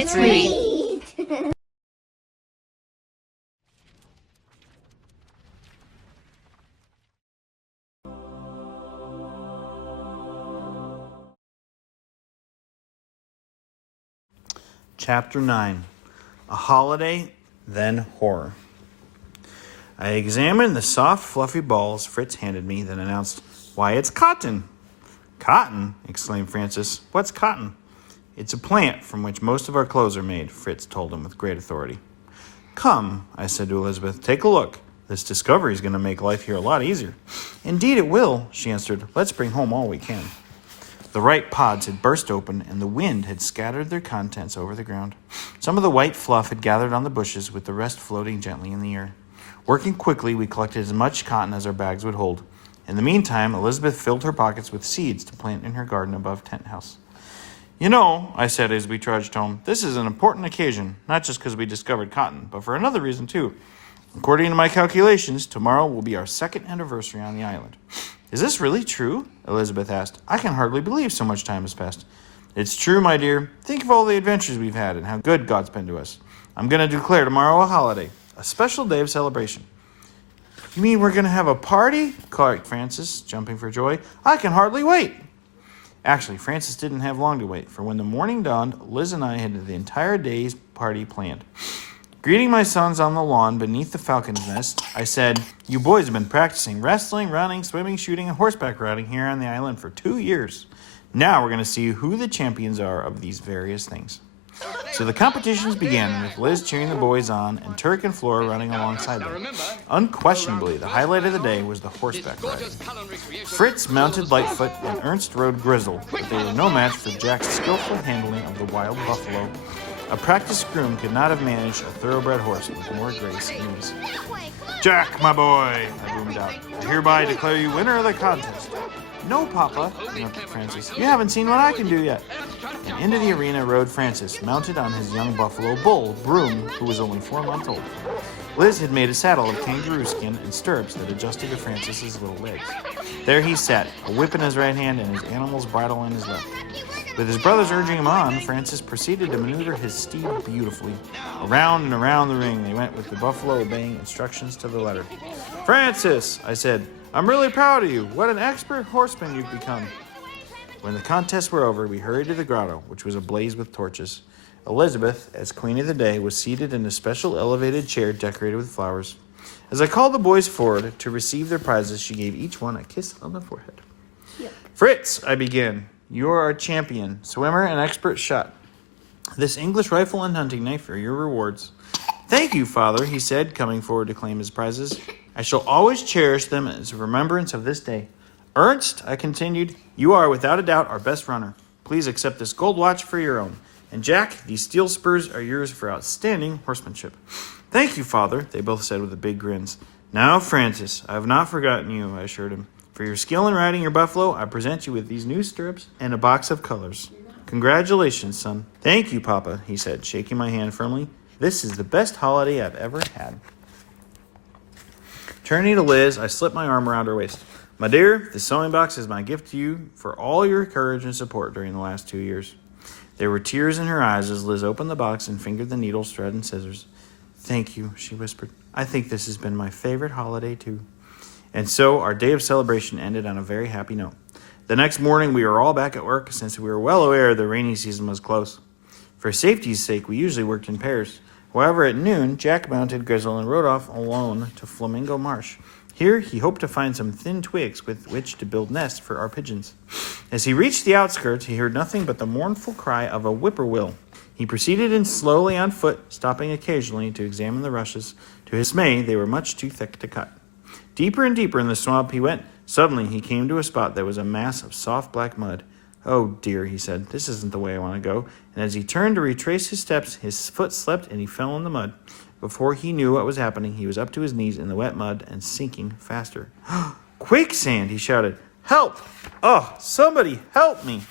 Let's read. Chapter 9. A Holiday, Then Horror. I examined the soft, fluffy balls Fritz handed me, then announced, "Why, it's cotton." "Cotton?" exclaimed Francis. "What's cotton?" "It's a plant from which most of our clothes are made," Fritz told him with great authority. "Come," I said to Elizabeth, "take a look. This discovery is going to make life here a lot easier." "Indeed it will," she answered. "Let's bring home all we can." The ripe pods had burst open, and the wind had scattered their contents over the ground. Some of the white fluff had gathered on the bushes, with the rest floating gently in the air. Working quickly, we collected as much cotton as our bags would hold. In the meantime, Elizabeth filled her pockets with seeds to plant in her garden above Tent House. "You know," I said as we trudged home, "this is an important occasion, not just because we discovered cotton, but for another reason too. According to my calculations, tomorrow will be our second anniversary on the island." "Is this really true?" Elizabeth asked. "I can hardly believe so much time has passed." "It's true, my dear. Think of all the adventures we've had and how good God's been to us. I'm going to declare tomorrow a holiday, a special day of celebration." "You mean we're going to have a party?" cried Francis, jumping for joy. "I can hardly wait." Actually, Francis didn't have long to wait, for when the morning dawned, Liz and I had the entire day's party planned. Greeting my sons on the lawn beneath the falcon's nest, I said, "You boys have been practicing wrestling, running, swimming, shooting, and horseback riding here on the island for 2 years. Now we're going to see who the champions are of these various things." So the competitions began, with Liz cheering the boys on and Turk and Flora running alongside them. Unquestionably, the highlight of the day was the horseback riding. Fritz mounted Lightfoot and Ernst rode Grizzle, but they were no match for Jack's skillful handling of the wild buffalo. A practiced groom could not have managed a thoroughbred horse with more grace and ease. "Jack, my boy," I boomed out, "I hereby declare you winner of the contest." "No, Papa," interrupted Francis. "You haven't seen what I can do yet." And into the arena rode Francis, mounted on his young buffalo bull, Broom, who was only 4 months old. Liz had made a saddle of kangaroo skin and stirrups that adjusted to Francis's little legs. There he sat, a whip in his right hand and his animal's bridle in his left. With his brothers urging him on, Francis proceeded to maneuver his steed beautifully. Around and around the ring they went, with the buffalo obeying instructions to the letter. "Francis," I said, "I'm really proud of you. What an expert horseman you've become." When the contests were over, we hurried to the grotto, which was ablaze with torches. Elizabeth, as queen of the day, was seated in a special elevated chair decorated with flowers. As I called the boys forward to receive their prizes, she gave each one a kiss on the forehead. Yep. "Fritz," I began, "you are our champion, swimmer and expert shot. This English rifle and hunting knife are your rewards." "Thank you, Father," he said, coming forward to claim his prizes. "I shall always cherish them as a remembrance of this day. Ernst," I continued, "you are without a doubt our best runner. Please accept this gold watch for your own. And Jack, these steel spurs are yours for outstanding horsemanship." "Thank you, Father," they both said with big grins. "Now, Francis, I have not forgotten you," I assured him. "For your skill in riding your buffalo, I present you with these new stirrups and a box of colors. Congratulations, son." "Thank you, Papa," he said, shaking my hand firmly. "This is the best holiday I've ever had." Turning to Liz, I slipped my arm around her waist. "My dear, this sewing box is my gift to you for all your courage and support during the last 2 years. There were tears in her eyes as Liz opened the box and fingered the needles, thread, and scissors. "Thank you," she whispered. "I think this has been my favorite holiday, too." And so our day of celebration ended on a very happy note. The next morning, we were all back at work, since we were well aware the rainy season was close. For safety's sake, we usually worked in pairs. However, at noon, Jack mounted Grizzle and rode off alone to Flamingo Marsh. Here, he hoped to find some thin twigs with which to build nests for our pigeons. As he reached the outskirts, he heard nothing but the mournful cry of a whippoorwill. He proceeded in slowly on foot, stopping occasionally to examine the rushes. To his dismay, they were much too thick to cut. Deeper and deeper in the swamp he went. Suddenly, he came to a spot that was a mass of soft black mud. "Oh dear," he said, "this isn't the way I want to go." And as he turned to retrace his steps, his foot slipped and he fell in the mud. Before he knew what was happening, he was up to his knees in the wet mud and sinking faster. "Quicksand!" he shouted. "Help! Oh, somebody help me!"